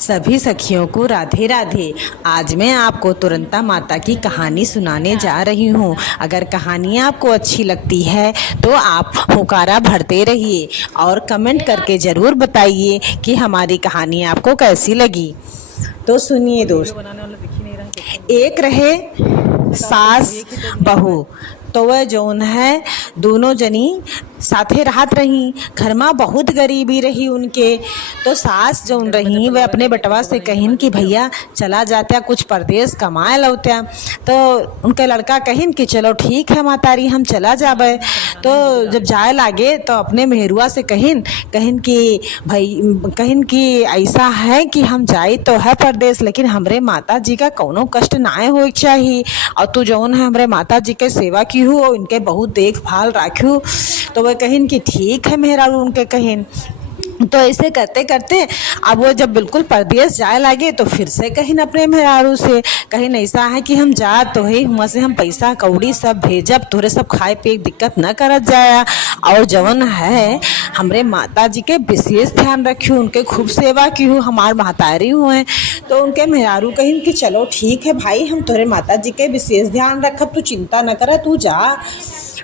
सभी सखियों को राधे राधे। आज मैं आपको तुरंता माता की कहानी सुनाने जा रही हूँ। अगर कहानी आपको अच्छी लगती है तो आप हुकारा भरते रहिए और कमेंट करके ज़रूर बताइए कि हमारी कहानी आपको कैसी लगी। तो सुनिए दोस्त, एक रहे सास बहू, तो वह जौन है दोनों जनी साथे रहत रही। घर में बहुत गरीबी रही उनके। तो सास जौन रही वह अपने बटवा से कहिन कि भैया चला जात्या कुछ परदेश कमाए लौत्या। तो उनके लड़का कहिन कि चलो ठीक है मातारी हम चला जाबे। तो जब जाए लागे तो अपने मेहरुआ से कहिन कहिन कि ऐसा है कि हम जाई तो है परदेश, लेकिन हमरे माता जी का कौनो कष्ट ना हो चाहिए। और तू जौन है हमरे माता जी के सेवा की हूँ और इनके बहुत देखभाल राखू। तो वह कहिन कि ठीक है मेहरारू उनके कहिन। तो ऐसे करते करते अब वो जब बिल्कुल परदेश जाए लगे तो फिर से कहिन अपने मेहरारू से कहिन ऐसा है कि हम जा तो है वहाँ से हम पैसा कौड़ी सब भेजब, तोरे सब खाए पिए दिक्कत न करत जाया। और जवन है हमरे माता जी के विशेष ध्यान रखियो, उनके खूब सेवा की हूँ, हमार महतारी हुए। तो उनके मेहरारू कहिन कि चलो ठीक है भाई हम तोरे माता जी के विशेष ध्यान रखब, तू चिंता न कर, तू जा।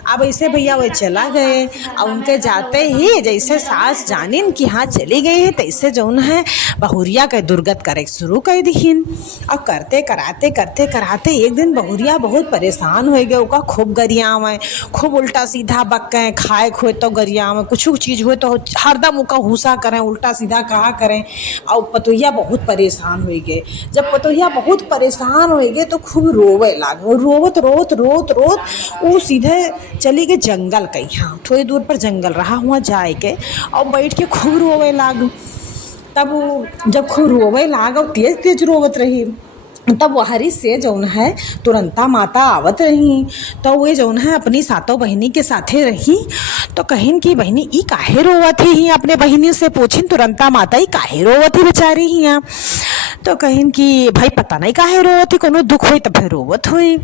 अब ऐसे भैया वो चला गए और उनके जाते ही जैसे सास जानिन कि हाँ चली गई है तैसे जौन है बहुरिया के दुर्गत करे शुरू कर दिखिन। और करते कराते एक दिन बहुरिया बहुत परेशान हो गए। ओका खूब गरियावें, खूब उल्टा सीधा बक्कें, खाए खोए तो गरियावें, कुछ चीज़ हुए तो हरदम ओका हुसा करें, उल्टा सीधा कहा करें। और पतोहिया बहुत परेशान हो गए। जब पतोहिया बहुत परेशान हो गए तो खूब रोवे लागो, रोत वो सीधे चली गई जंगल के। यहाँ थोड़ी दूर पर जंगल रहा हुआ जाए के और बैठ के खूब रोवे लागू। तब वो जब खूब रोवे लाग और तेज तेज रोवत रही तब वहरी से जौन है तुरंता माता आवत रही। तो वे जौन है अपनी सातों बहनी के साथे रही। तो कहिन कि बहनी ई काहे रोवत ही अपने बहनी से पूछिन तुरंता माता ई काहे रोवत ही बेचारी ही। तो कहिन कि भाई पता नहीं काहे रोवत ही, कोनो दुख हुई तब फिर रोवत हुई।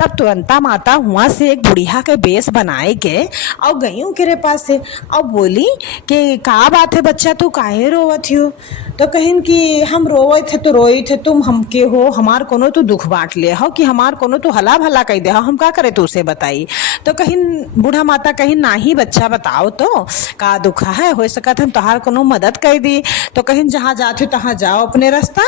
तब तुरंता माता हुआ से एक बुढ़िया के बेस बनाए के और गई उनके पास से और बोली कि का बात है बच्चा तू काहे रोवत हो। तो कहिन कि हम रोवत थे तो रोई थे, तुम हमके हो, हमार कोनो तो दुख बांट ले हो कि हमार कोनो तो हला भला कह दे हो, हम का करे तो उसे बताई। तो कहिन बूढ़ा माता कहिन नाही बच्चा बताओ तो का दुख है, हो सकत हम तोहार कोनो मदद कर दी। तो कहिन जहाँ जाते तहाँ जाओ अपने रास्ता।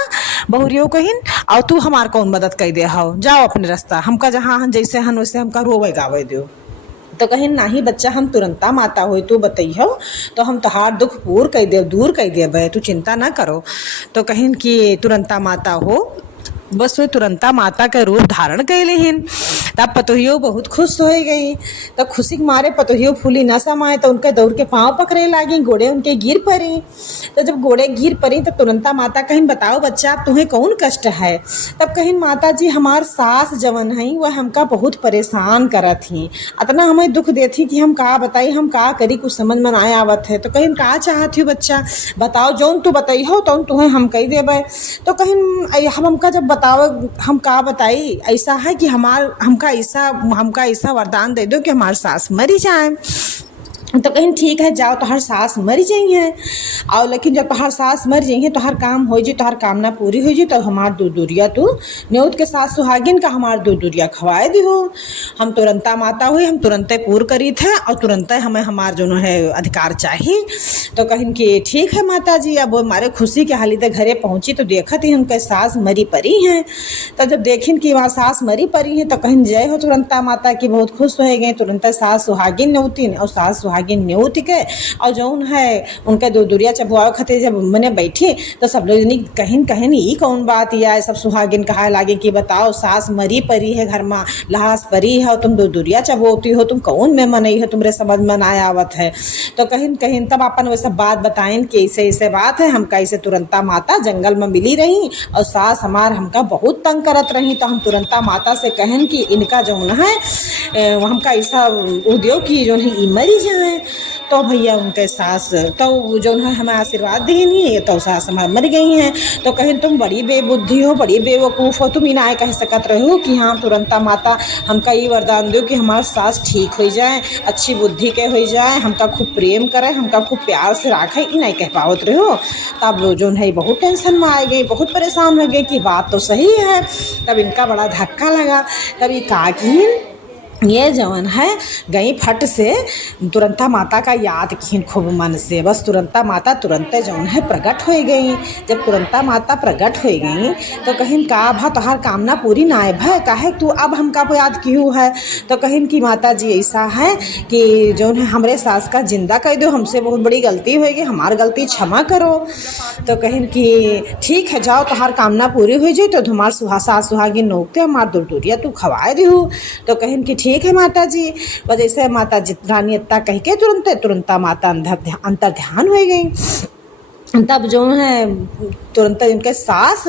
बहुरियो कहिन और तू हमार कौन मदद कर दे हो, जाओ अपने रास्ता, हमका जहाँ हम जैसे हन वैसे हमका रोवे गावे दो। तो कहिन नाही बच्चा हम तुरंता माता हो, तू बताइयो तो हम तोहार दुख दूर कर दे तू चिंता ना करो। तो कहिन कि तुरंता माता हो, बस वे तुरंता माता का रूप धारण कर लेहिन। तब पतोहियो बहुत खुश हो गई। तो खुशी के मारे पतोहियो फूली न समाए तो उनके दौड़ के पाँव पकड़े लागी, गोड़े उनके गिर पड़ी। तो जब गोड़े गिर पड़ी तो तुरंता माता कहिन बताओ बच्चा तुम्हें कौन कष्ट है। तब कहिन माता जी हमार सास जवन है वह हमका बहुत परेशान करत थी, इतना हमें दुख देती कि हम का बताई, हम का करी कुछ समझ में ना आवत है। तो कहिन का चाहती हो बच्चा बताओ, जौन तू बताई हो तो तुम्हें हम कही देवे। तो कहिन हमका जब बताओ हम का बताई, ऐसा है कि हमका ऐसा वरदान दे दो कि हमारे सास मरी जाए। तो कहीं ठीक है जाओ तोहर सास मर जाइए और लेकिन जब तोहर सास मर जाइए तोहर काम हो जाए, तोहर कामना पूरी हो जाए तो हमार दूध दूरिया तू न्योत के सास सुहागिन का हमार दूध दूरिया खवाए दी हो। हम तुरंता माता हुई, हम तुरंते पूर करी थे और तुरंत हमें हमार जो है अधिकार चाहिए। तो कहिन कि ठीक है माता जी। अब हमारे खुशी के हाली तक घरे पहुँची तो देखा थी उनके सास मरी परी हैं। तो जब देखिन कि वहाँ सास मरी परी हैं तो कहिन जय हो तुरंता माता की, बहुत खुश हो गए। तुरंत सास सुहागिन न्योतिन और सास सुहागिन न्योत के और जौन है उनका दो दुरिया चबुआ खातिर जब मने बैठी तो सब लोग कहिन ई कौन बात या सब सुहागिन कहा लागे कि बताओ सास मरी परी है, घर में लहास परी है और तुम दो दुरिया चबोती हो, तुम कौन में मनई हो, तुमरे समझ में ना आवत है। तो कहिन तब अपन वैसा बात बताइन कि ऐसे बात है, हमका ऐसे तुरंता माता जंगल में मिली रही और सास हमार हमका बहुत तंग करत रही। तो हम तुरंता माता से कहन कि इनका जौन है हमका ऐसा उद्योग की जो है ई मरी जाए। तो भैया उनके सास तो जो है हमें आशीर्वाद दी नहीं, तो सास हमारे मर गई हैं। तो कहीं तुम बड़ी बेबुद्धि हो, बड़ी बेवकूफ़ हो, तुम इनाय कह सकत रहो कि हाँ तुरंता माता हमका ये वरदान दो कि हमार सास ठीक हो जाए, अच्छी बुद्धि के हो जाए, हमका खूब प्रेम करे, हमका खूब प्यार से राखे, ई नहीं कह पावत रहो। तब जो है बहुत टेंशन में आ गई, बहुत परेशान हो गई कि बात तो सही है। तब इनका बड़ा धक्का लगा। तब ये कहा कि ये जवन है गई फट से तुरंता माता का याद की खूब मन से, बस तुरंता माता तुरंत जवन है प्रकट हो गई। जब तुरंता माता प्रकट हो गई तो कहीं का भा तोहार कामना पूरी ना है भय काहे तू अब हमका याद क्यों है। तो कहीं कि माता जी ऐसा है कि जो है हमरे सास का जिंदा कर दो, हमसे बहुत बड़ी गलती होगी, हमार गलती क्षमा करो। तो कहीं कि ठीक है जाओ तोहार कामना पूरी हो जाए तो तुम्हार सास सुहागी नोकते हमार दूरिया तू खवाए दू। तो कहीं कि ठीक है माता जी। बस ऐसे माता जी रानी इतना कह के तुरंता माता अंतर ध्यान हो गई। तब जो है तुरंत उनके सास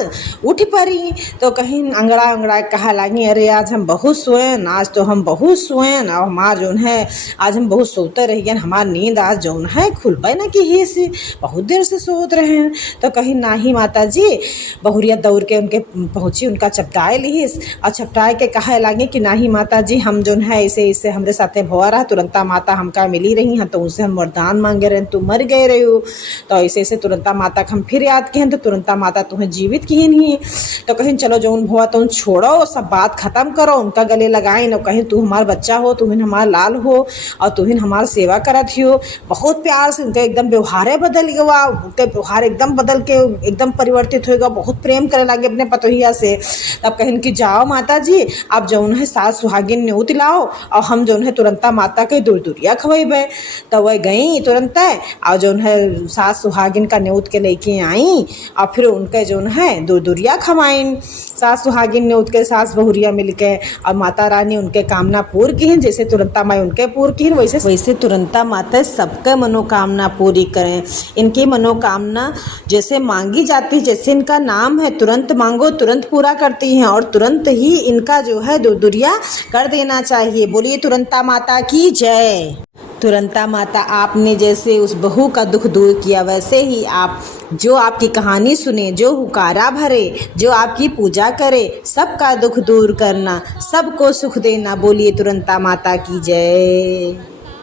उठ पड़ी। तो कहीं अंगड़ा अंगड़ा कहा लगी अरे आज हम बहुत सोए, आज तो हम बहुत सोए और हमार जो है आज हम बहुत सोते रहिए, हमार नींद आज जो है खुल पाए ना कि ही से बहुत देर से सोत रहे हैं। तो कहीं ना ही माता जी बहुरिया दौड़ के उनके पहुँची, उनका चपटाए लीस और चपटाए के कहा लगे कि ना ही माता जी हम जो है ऐसे ऐसे हमरे साथे भवा रहा, तुरंता माता हमका मिली रही हैं तो उनसे हम वरदान मांगे रहे, तुम मर गए रहे हो। तो ऐसे ऐसे तुरंता माता हम फिर याद किए तो तुरंता माता तुम्हें जीवित की नहीं। तो कहीं चलो जो भुआ तुम छोड़ो, सब बात खत्म करो, उनका गले लगाई न कहीं तू हमारा बच्चा हो, तुहिन हमारा लाल हो और तुहिन हमारा सेवा करत हो। बहुत प्यार से उनका एकदम व्यवहार बदल गया, उनके व्यवहार एकदम बदल के एकदम परिवर्तित होगा, बहुत प्रेम करे लगे अपने पतोहिया से। तब कहीं कि जाओ माता जी आप जो है सास सुहागिन न्योत लाओ और हम जो है तुरंता माता के दूरिया खवेबे। तो वह गई तुरंत और जो है सास सुहागिन का न्योत के लेके आई और फिर उनके जो है दूरिया खवाइन। सास सुहागिन ने उनके सास बहुरिया मिलके और माता रानी उनके कामना पूरी की हैं, जैसे तुरंता माई उनके पूरी की वैसे वैसे तुरंता माता सबके मनोकामना पूरी करें। इनकी मनोकामना जैसे मांगी जाती, जैसे इनका नाम है तुरंत मांगो तुरंत पूरा करती हैं और तुरंत ही इनका जो है दूरिया कर देना चाहिए। बोलिए तुरंता माता की जय। तुरंता माता आपने जैसे उस बहू का दुख दूर किया, वैसे ही आप जो आपकी कहानी सुने, जो हुकारा भरे, जो आपकी पूजा करे, सबका दुख दूर करना, सबको सुख देना। बोलिए तुरंता माता की जय।